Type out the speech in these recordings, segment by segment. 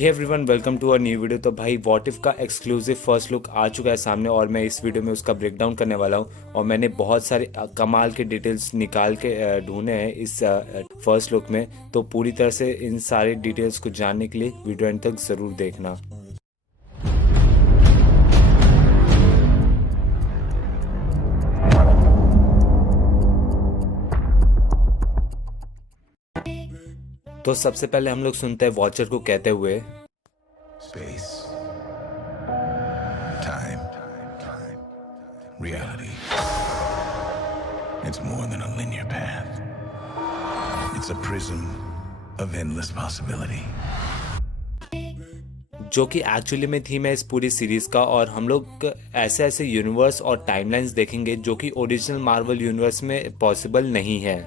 Hey everyone, welcome to a new video. तो भाई what if का एक्सक्लूसिव फर्स्ट लुक आ चुका है सामने और मैं इस वीडियो में उसका ब्रेकडाउन करने वाला हूँ। और मैंने बहुत सारे कमाल के डिटेल्स निकाल के ढूंढे हैं इस फर्स्ट लुक में। तो पूरी तरह से इन सारे डिटेल्स को जानने के लिए वीडियो एंड तक ज़रूर देखना। तो सबसे पहले हम लोग सुनते हैं वॉचर को कहते हुए, Space, time, reality. It's more than a linear path. It's a prism of endless possibility. जो कि एक्चुअली में थीम है इस पूरी सीरीज का। और हम लोग ऐसे ऐसे यूनिवर्स और टाइमलाइंस देखेंगे जो कि ओरिजिनल मार्वल यूनिवर्स में पॉसिबल नहीं है।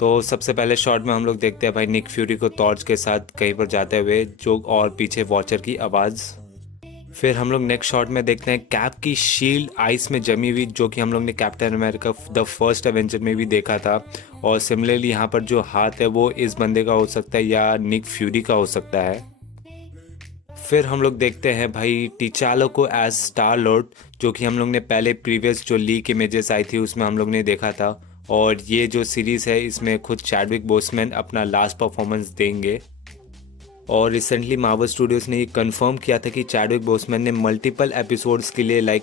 तो सबसे पहले शॉट में हम लोग देखते हैं भाई निक फ्यूरी को टॉर्च के साथ कहीं पर जाते हुए, जो और पीछे वॉचर की आवाज़। फिर हम लोग नेक्स्ट शॉट में देखते हैं कैप की शील्ड आइस में जमी हुई, जो कि हम लोग ने captain America the first Avenger में भी देखा था। और सिमिलरली यहाँ पर जो हाथ है वो इस बंदे का हो सकता है या निक फ्यूरी का हो सकता है। फिर हम लोग देखते हैं भाई टिचालो को एज स्टार लॉर्ड, जो कि हम लोग ने पहले प्रीवियस जो लीक इमेजेस आई थी उसमें हम लोग ने देखा था। और ये जो सीरीज़ है इसमें खुद चैडविक बोसमैन अपना लास्ट परफॉर्मेंस देंगे। और रिसेंटली मार्वल स्टूडियोज़ ने ये कंफर्म किया था कि चैडविक बोसमैन ने मल्टीपल एपिसोड्स के लिए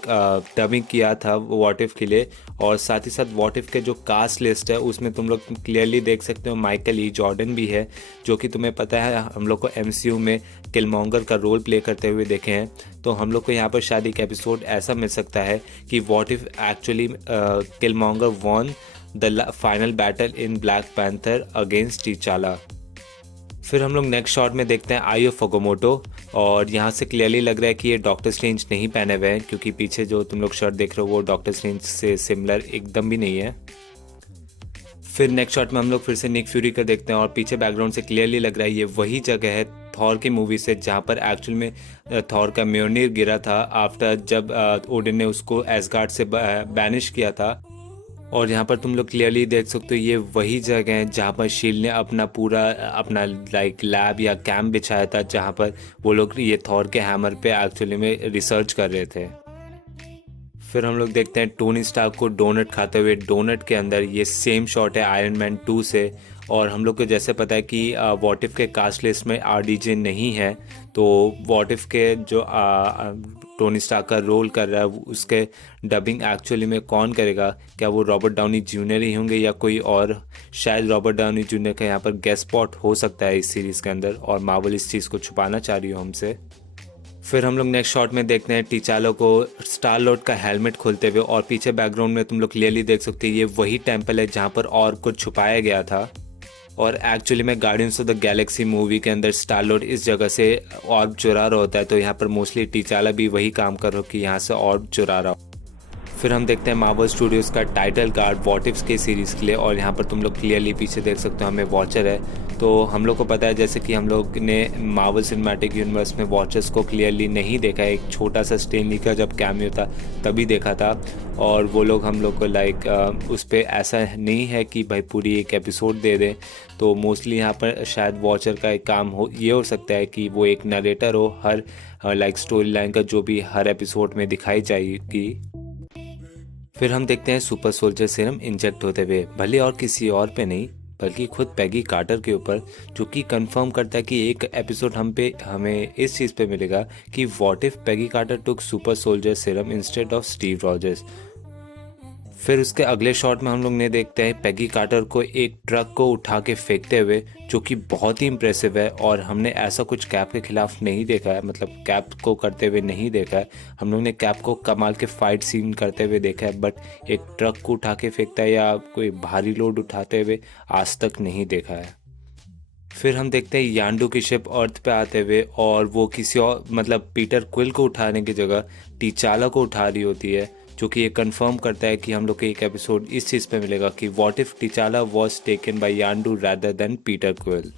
डबिंग किया था व्हाट इफ के लिए। और साथ ही साथ व्हाट इफ के जो कास्ट लिस्ट है उसमें तुम लोग क्लियरली देख सकते हो माइकल ई जॉर्डन भी है, जो कि तुम्हें पता है हम लोग को MCU में किलमॉन्गर का रोल प्ले करते हुए देखे हैं। तो हम लोग को यहाँ पर शायद एक एपिसोड ऐसा मिल सकता है कि what if actually Killmonger won the final battle in Black Panther against T'Challa. फिर हम लोग नेक्स्ट शॉट में देखते हैं आई ऑफ अगोमोटो। और यहाँ से क्लियरली लग रहा है कि ये डॉक्टर स्ट्रेंज नहीं पहने हुए हैं, क्योंकि पीछे जो तुम लोग शर्ट देख रहे हो वो डॉक्टर स्ट्रेंज से सिमिलर एकदम भी नहीं है। फिर नेक्स्ट शॉट में हम लोग फिर से निक फ्यूरी का देखते हैं और पीछे बैकग्राउंड से क्लियरली लग रहा है ये वही जगह है थॉर की मूवी से जहाँ पर एक्चुअल में थॉर का म्योनिर गिरा था आफ्टर जब ओडिन ने उसको एसगार्ड से बैनिश किया था। और यहाँ पर तुम लोग क्लियरली देख सकते हो ये वही जगह है जहाँ पर शील्ड ने अपना लैब या कैंप बिछाया था, जहाँ पर वो लोग ये थॉर के हैमर पे एक्चुअली में रिसर्च कर रहे थे। फिर हम लोग देखते हैं टोनी स्टार्क को डोनट खाते हुए। डोनट के अंदर ये सेम शॉट है आयरन मैन 2 से। और हम लोग को जैसे पता है कि व्हाट इफ के कास्ट लिस्ट में RDJ नहीं है, तो व्हाट इफ के जो टोनी स्टार्क का रोल कर रहा है उसके डबिंग एक्चुअली में कौन करेगा? क्या वो रॉबर्ट डाउनी जूनियर ही होंगे या कोई और? शायद रॉबर्ट डाउनी जूनियर का यहाँ पर गेस्ट स्पॉट हो सकता है इस सीरीज़ के अंदर, और मार्वल इस चीज़ को छुपाना चाह रही हो हमसे। फिर हम लोग नेक्स्ट शॉट में देखते हैं टिचालो को स्टार लॉर्ड का हेलमेट खोलते हुए। और पीछे बैकग्राउंड में तुम लोग क्लियरली देख सकते हैं ये वही टेम्पल है जहाँ पर और कुछ छुपाया गया था। और एक्चुअली में guardians of the Galaxy movie के अंदर स्टार लॉर्ड इस जगह से ऑर्ब चुरा रहा होता है, तो यहाँ पर मोस्टली टिचाला भी वही काम कर रहा हो कि यहाँ से ऑर्ब चुरा रहा हो। फिर हम देखते हैं मार्वल स्टूडियोज़ का टाइटल कार्ड व्हाट इफ्स के सीरीज़ के लिए। और यहाँ पर तुम लोग क्लियरली पीछे देख सकते हो हमें वॉचर है। तो हम लोग को पता है जैसे कि हम लोग ने मार्वल सिनेमैटिक यूनिवर्स में वॉचर्स को क्लियरली नहीं देखा, एक छोटा सा स्टेन ली का जब कैमियो था तभी देखा था। और वो लोग हम लोग को उस पर ऐसा नहीं है कि भाई पूरी एक एपिसोड दे दें। तो मोस्टली यहाँ पर शायद वॉचर का एक काम ये हो सकता है कि वो एक नरेटर हो हर स्टोरी लाइन का, जो भी हर एपिसोड में दिखाई जाएगी। फिर हम देखते हैं सुपर सोल्जर सीरम इंजेक्ट होते हुए, भले और किसी और पे नहीं बल्कि खुद पैगी कार्टर के ऊपर, जो कि कंफर्म करता है कि एक एपिसोड हमें इस चीज़ पे मिलेगा कि what if Peggy Carter took super soldier serum instead of Steve Rogers. फिर उसके अगले शॉट में हम लोग ने देखते हैं पैगी कार्टर को एक ट्रक को उठा के फेंकते हुए, जो कि बहुत ही इम्प्रेसिव है। और हमने ऐसा कुछ कैप के खिलाफ नहीं देखा है, मतलब कैप को करते हुए नहीं देखा है। हम लोग ने कैप को कमाल के फाइट सीन करते हुए देखा है, बट एक ट्रक को उठा के फेंकता है या कोई भारी लोड उठाते हुए आज तक नहीं देखा है। फिर हम देखते हैं यांडू की शिप अर्थ पे आते हुए, और वो किसी और पीटर क्विल को उठाने की जगह टिचाला को उठा रही होती है, जो कि ये कंफर्म करता है कि हम लोग को एक एपिसोड इस चीज़ पे मिलेगा कि what if T'Challa was taken by Yondu rather than Peter Quill.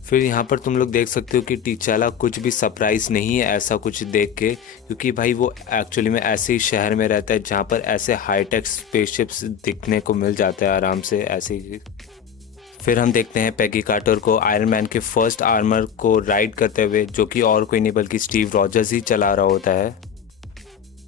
फिर यहाँ पर तुम लोग देख सकते हो कि टिचाला कुछ भी सरप्राइज नहीं है ऐसा कुछ देख के, क्योंकि भाई वो एक्चुअली में ऐसे ही शहर में रहता है जहाँ पर ऐसे हाईटेक स्पेसशिप्स दिखने को मिल जाता है आराम से ऐसे ही। फिर हम देखते हैं पैगी कार्टर को आयरन मैन के फर्स्ट आर्मर को राइड करते हुए, जो कि और कोई नहीं बल्कि स्टीव रॉजर्स ही चला रहा होता है।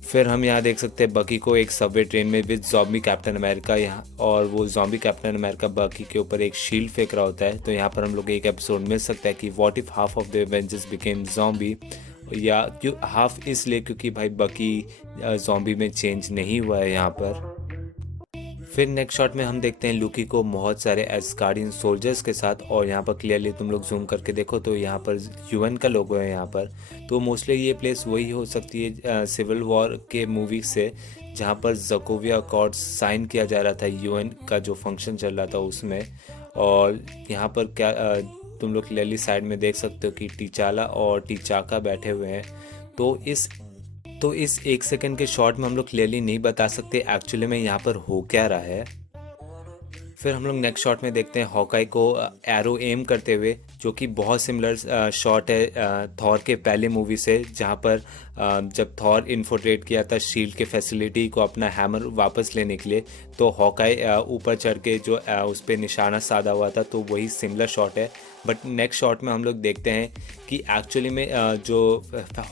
फिर हम यहाँ देख सकते हैं बकी को एक सबवे ट्रेन में विद ज़ॉम्बी कैप्टन अमेरिका यहाँ, और वो ज़ॉम्बी कैप्टन अमेरिका बकी के ऊपर एक शील्ड फेंक रहा होता है। तो यहाँ पर हम लोग एक एपिसोड मिल सकता है कि what if half of the Avengers became zombie, या क्यों हाफ इसलिए क्योंकि भाई बकी ज़ॉम्बी में चेंज नहीं हुआ है यहाँ पर। फिर नेक्स्ट शॉट में हम देखते हैं लूकी को बहुत सारे एस्गार्डियन सोल्जर्स के साथ, और यहाँ पर क्लियरली तुम लोग जूम करके देखो तो यहाँ पर यूएन का लोगो है यहाँ पर। तो मोस्टली ये प्लेस वही हो सकती है सिविल वॉर के मूवी से, जहाँ पर जकोविया अकॉर्ड साइन किया जा रहा था यूएन का जो फंक्शन चल रहा था उसमें। और यहाँ पर क्या तुम लोग क्लियरली साइड में देख सकते हो कि टीचाला और टीचाका बैठे हुए हैं। तो इस 1 सेकंड के शॉट में हम लोग क्लियरली नहीं बता सकते एक्चुअली में यहाँ पर हो क्या रहा है। फिर हम लोग नेक्स्ट शॉट में देखते हैं हॉकाई को एरो एम करते हुए, जो कि बहुत सिमिलर शॉट है थॉर के पहले मूवी से, जहाँ पर जब थॉर इन्फोट्रेट किया था शील्ड के फैसिलिटी को अपना हैमर वापस लेने के लिए, तो हॉकाई ऊपर चढ़ के जो उस पर निशाना साधा हुआ था, तो वही सिमिलर शॉट है। बट नेक्स्ट शॉट में हम लोग देखते हैं कि एक्चुअली में जो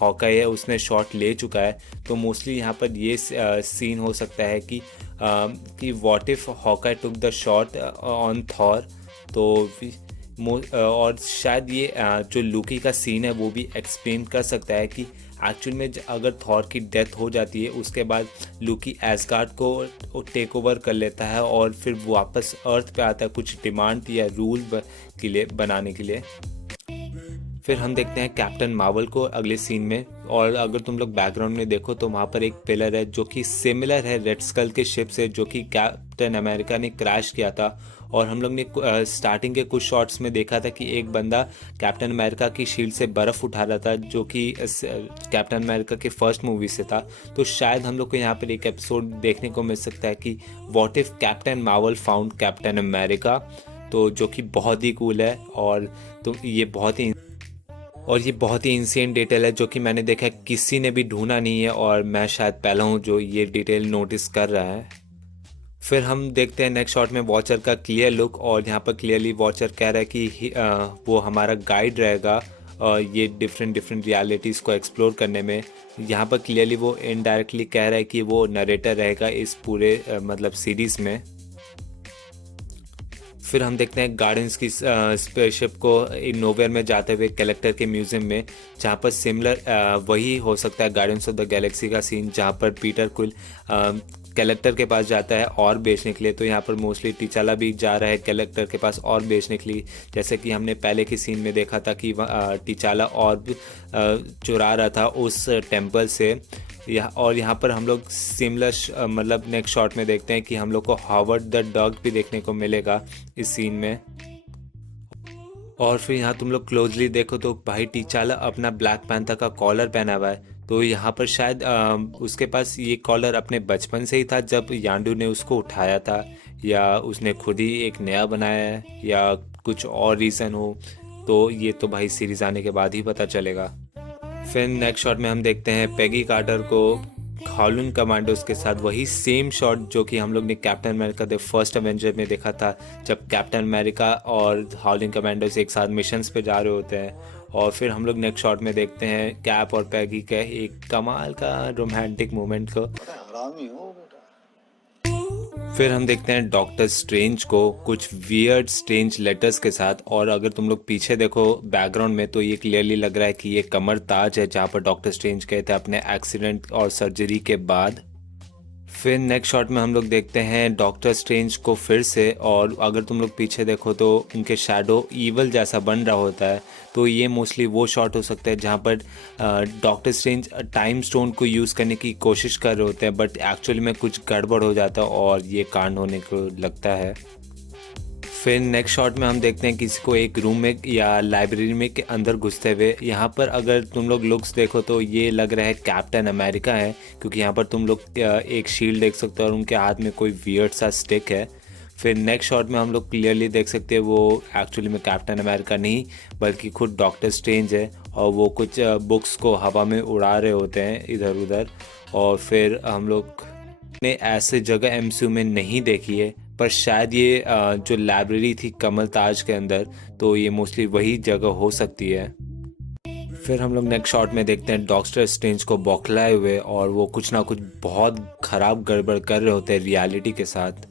हॉकाई है उसने शॉट ले चुका है। तो मोस्टली यहाँ पर ये सीन हो सकता है कि what if Hawkeye took the shot on Thor. तो और शायद ये जो लूकी का सीन है वो भी एक्सप्लेन कर सकता है कि एक्चुअल में अगर थॉर की डेथ हो जाती है उसके बाद लूकी एसगार्ड को टेक ओवर कर लेता है और फिर वापस अर्थ पे आता है कुछ डिमांड या रूल के लिए बनाने के लिए। फिर हम देखते हैं कैप्टन मार्वल को अगले सीन में, और अगर तुम लोग बैकग्राउंड में देखो तो वहाँ पर एक पिलर है जो कि सिमिलर है रेड स्कल के शिप से, जो कि कैप्टन अमेरिका ने क्रैश किया था। और हम लोग ने स्टार्टिंग के कुछ शॉट्स में देखा था कि एक बंदा कैप्टन अमेरिका की शील्ड से बर्फ़ उठा रहा था, जो कि कैप्टन अमेरिका के फर्स्ट मूवी से था। तो शायद हम लोग को यहाँ पर एक एपिसोड देखने को मिल सकता है कि what if captain Marvel found captain America, तो जो कि बहुत ही कूल है। और तो ये बहुत ही इंसेंट डिटेल है जो कि मैंने देखा किसी ने भी ढूंढा नहीं है, और मैं शायद पहला हूँ जो ये डिटेल नोटिस कर रहा है। फिर हम देखते हैं नेक्स्ट शॉट में वॉचर का क्लियर लुक, और यहाँ पर क्लियरली वॉचर कह रहा है कि वो हमारा गाइड रहेगा ये डिफरेंट रियलिटीज़ को एक्सप्लोर करने में। यहाँ पर क्लियरली वो इनडायरेक्टली कह रहा है कि वो नरेटर रहेगा इस पूरे मतलब सीरीज़ में। फिर हम देखते हैं गार्डियंस की स्पेसशिप को नोवेयर में जाते हुए कलेक्टर के म्यूजियम में, जहाँ पर सिमिलर वही हो सकता है गार्डियंस ऑफ द गैलेक्सी का सीन, जहाँ पर पीटर क्विल कलेक्टर के पास जाता है और बेचने के लिए। तो यहाँ पर मोस्टली टीचाला भी जा रहा है कलेक्टर के पास और बेचने के लिए, जैसे कि हमने पहले के सीन में देखा था कि टीचाला और चुरा रहा था उस टेम्पल से। और यहाँ पर हम लोग सिमिलर मतलब नेक्स्ट शॉट में देखते हैं कि हम लोग को हावर्ड द डॉग भी देखने को मिलेगा इस सीन में। और फिर यहाँ तुम लोग क्लोजली देखो तो भाई टीचाला अपना ब्लैक पैंथर का कॉलर पहना हुआ है। तो यहाँ पर शायद उसके पास ये कॉलर अपने बचपन से ही था जब यांडू ने उसको उठाया था, या उसने खुद ही एक नया बनाया है, या कुछ और रीज़न हो। तो ये तो भाई सीरीज़ आने के बाद ही पता चलेगा। फिर नेक्स्ट शॉट में हम देखते हैं पेगी कार्टर को हॉलैंड कमांडोज के साथ, वही सेम शॉट जो कि हम लोग ने captain America the first Avenger में देखा था, जब कैप्टन अमेरिका और हॉलैंड कमांडोज एक साथ मिशंस पे जा रहे होते हैं। और फिर हम लोग नेक्स्ट शॉट में देखते हैं कैप और पैगी का एक कमाल का रोमांटिक मोमेंट को। फिर हम देखते हैं डॉक्टर स्ट्रेंज को कुछ वियर्ड स्ट्रेंज लेटर्स के साथ, और अगर तुम लोग पीछे देखो बैकग्राउंड में तो ये क्लियरली लग रहा है कि ये कमर ताज है जहाँ पर डॉक्टर स्ट्रेंज गए थे अपने एक्सीडेंट और सर्जरी के बाद। फिर नेक्स्ट शॉट में हम लोग देखते हैं डॉक्टर स्ट्रेंज को फिर से, और अगर तुम लोग पीछे देखो तो उनके शैडो ईवल जैसा बन रहा होता है। तो ये मोस्टली वो शॉट हो सकता है जहाँ पर डॉक्टर स्ट्रेंज टाइम स्टोन को यूज़ करने की कोशिश कर रहे होते हैं, बट एक्चुअली में कुछ गड़बड़ हो जाता है और ये कांड होने को लगता है। फिर नेक्स्ट शॉट में हम देखते हैं किसी को एक रूम में या लाइब्रेरी में के अंदर घुसते हुए। यहाँ पर अगर तुम लोग लुक्स देखो तो ये लग रहा है कैप्टन अमेरिका है, क्योंकि यहाँ पर तुम लोग एक शील्ड देख सकते हो और उनके हाथ में कोई वियर्ड सा स्टिक है। फिर नेक्स्ट शॉट में हम लोग क्लियरली देख सकते हैं वो एक्चुअली में कैप्टन अमेरिका नहीं बल्कि खुद डॉक्टर स्ट्रेंज है, और वो कुछ बुक्स को हवा में उड़ा रहे होते हैं इधर उधर। और फिर हम लोग ने ऐसे जगह एमसीयू में नहीं देखी है, पर शायद ये जो लाइब्रेरी थी कमल ताज के अंदर, तो ये मोस्टली वही जगह हो सकती है। फिर हम लोग नेक्स्ट शॉट में देखते हैं डॉक्टर स्ट्रेंज को बौखलाए हुए, और वो कुछ ना कुछ बहुत ख़राब गड़बड़ कर रहे होते हैं रियलिटी के साथ,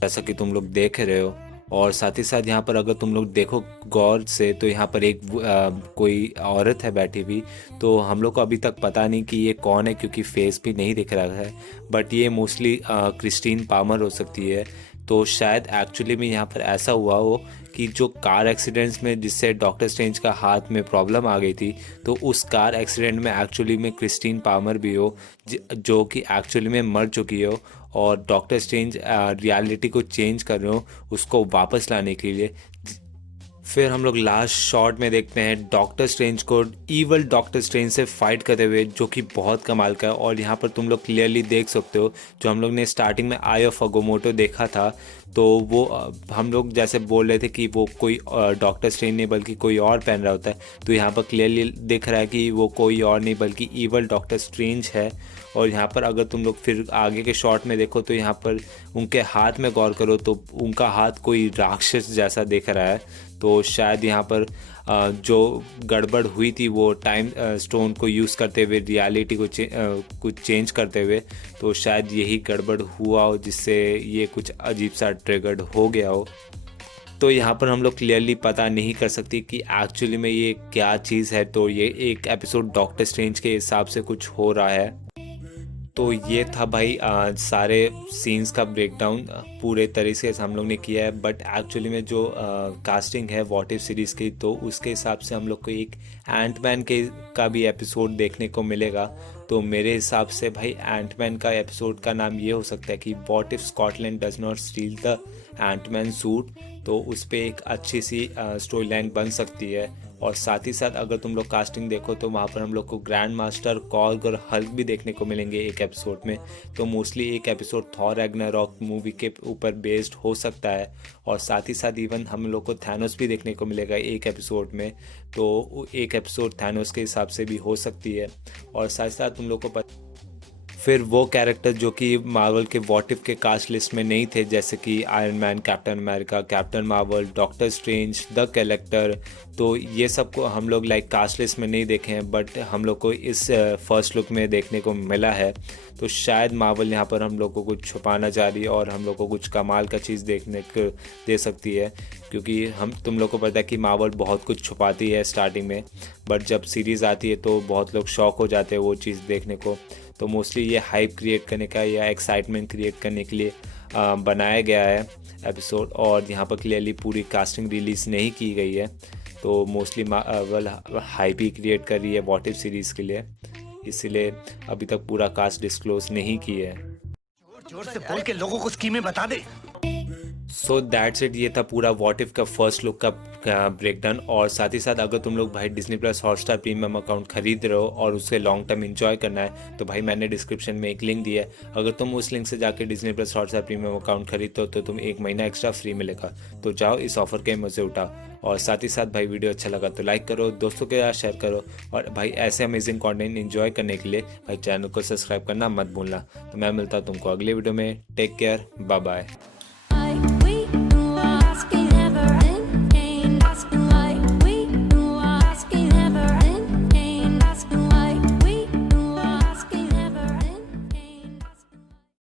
जैसा कि तुम लोग देख रहे हो। और साथ ही साथ यहाँ पर अगर तुम लोग देखो गौर से, तो यहाँ पर एक कोई औरत है बैठी हुई। तो हम लोग को अभी तक पता नहीं कि ये कौन है, क्योंकि फेस भी नहीं दिख रहा है, बट ये मोस्टली क्रिस्टीन पामर हो सकती है। तो शायद एक्चुअली में यहाँ पर ऐसा हुआ हो कि जो कार एक्सीडेंट्स में जिससे डॉक्टर स्ट्रेंज का हाथ में प्रॉब्लम आ गई थी, तो उस कार एक्सीडेंट में एक्चुअली में क्रिस्टीन पामर भी हो, जो कि एक्चुअली में मर चुकी हो, और डॉक्टर स्ट्रेंज रियलिटी को चेंज कर रहे हो उसको वापस लाने के लिए। फिर हम लोग लास्ट शॉट में देखते हैं डॉक्टर स्ट्रेंज को ईवल डॉक्टर स्ट्रेंज से फाइट करते हुए, जो कि बहुत कमाल का है। और यहाँ पर तुम लोग क्लियरली देख सकते हो, जो हम लोग ने स्टार्टिंग में आई ऑफ अगोमोटो देखा था, तो वो हम लोग जैसे बोल रहे थे कि वो कोई डॉक्टर स्ट्रेंज नहीं बल्कि कोई और पहन रहा होता है, तो यहाँ पर क्लियरली दिख रहा है कि वो कोई और नहीं बल्कि ईवल डॉक्टर स्ट्रेंज है। और यहाँ पर अगर तुम लोग फिर आगे के शॉट में देखो, तो यहाँ पर उनके हाथ में गौर करो तो उनका हाथ कोई राक्षस जैसा दिख रहा है। तो शायद यहाँ पर जो गड़बड़ हुई थी वो टाइम स्टोन को यूज़ करते हुए, रियलिटी को कुछ चेंज करते हुए, तो शायद यही गड़बड़ हुआ हो जिससे ये कुछ अजीब सा ट्रिगर्ड हो गया हो। तो यहाँ पर हम लोग क्लियरली पता नहीं कर सकती कि एक्चुअली में ये क्या चीज़ है। तो ये एक एपिसोड डॉक्टर स्ट्रेंज के हिसाब से कुछ हो रहा है। तो ये था भाई सारे सीन्स का ब्रेकडाउन पूरे तरीके से हम लोग ने किया है। बट एक्चुअली में जो कास्टिंग है व्हाट इफ सीरीज़ की, तो उसके हिसाब से हम लोग को एक एंटमैन का भी एपिसोड देखने को मिलेगा। तो मेरे हिसाब से भाई एंटमैन का एपिसोड का नाम ये हो सकता है कि what if Scott Lang does not steal the Ant-Man suit. तो उस पर एक अच्छी सी स्टोरी लाइन बन सकती है। और साथ ही साथ अगर तुम लोग कास्टिंग देखो, तो वहाँ पर हम लोग को ग्रैंड मास्टर, कॉर्ग और हल्क भी देखने को मिलेंगे एक एपिसोड में। तो मोस्टली एक एपिसोड थॉर रैग्नारॉक मूवी के ऊपर बेस्ड हो सकता है। और साथ ही साथ इवन हम लोग को थैनोस भी देखने को मिलेगा एक एपिसोड में। तो एक एपिसोड थैनोस के हिसाब से भी हो सकती है। और साथ ही साथ तुम लोग को फिर वो कैरेक्टर जो कि मार्वल के व्हाट इफ के कास्ट लिस्ट में नहीं थे, जैसे कि iron man, captain America, captain Marvel, doctor strange, the collector, तो ये सब को हम लोग कास्ट लिस्ट में नहीं देखे हैं, बट हम लोग को इस फर्स्ट लुक में देखने को मिला है। तो शायद मार्वल यहाँ पर हम लोग को कुछ छुपाना चाह रही है और हम लोग को कुछ कमाल का चीज़ देखने को दे सकती है। क्योंकि तुम लोग को पता है कि मार्वल बहुत कुछ छुपाती है स्टार्टिंग में, बट जब सीरीज़ आती है तो बहुत लोग शॉक हो जाते हैं वो चीज़ देखने को। तो मोस्टली ये हाइप क्रिएट करने का या एक्साइटमेंट क्रिएट करने के लिए बनाया गया है एपिसोड। और यहाँ पर क्लियरली पूरी कास्टिंग रिलीज़ नहीं की गई है। तो मोस्टली मार्वल हाइप ही क्रिएट कर रही है व्हाट इफ सीरीज़ के लिए, इसलिए अभी तक पूरा कास्ट डिस्क्लोज नहीं की है। जोर से बोल के लोगों को स्कीमें बता दे। सो दैट्स इट, ये था पूरा व्हाट इफ का फर्स्ट लुक का ब्रेकडाउन। और साथ ही साथ अगर तुम लोग भाई Disney plus Hotstar premium account खरीद रहे हो और उससे लॉन्ग टर्म एंजॉय करना है, तो भाई मैंने डिस्क्रिप्शन में एक लिंक दिया है। अगर तुम उस लिंक से जाके Disney plus Hotstar premium account खरीदते हो तो तुम 1 महीना एक्स्ट्रा फ्री मिलेगा। तो जाओ इस ऑफर के मज़े उठाओ। और साथ ही साथ भाई वीडियो अच्छा लगा तो लाइक करो, दोस्तों के साथ शेयर करो। और भाई ऐसे अमेजिंग कंटेंट एंजॉय करने के लिए भाई चैनल को सब्सक्राइब करना मत भूलना। तो मैं मिलता हूँ तुमको अगले वीडियो में। Take care, bye bye.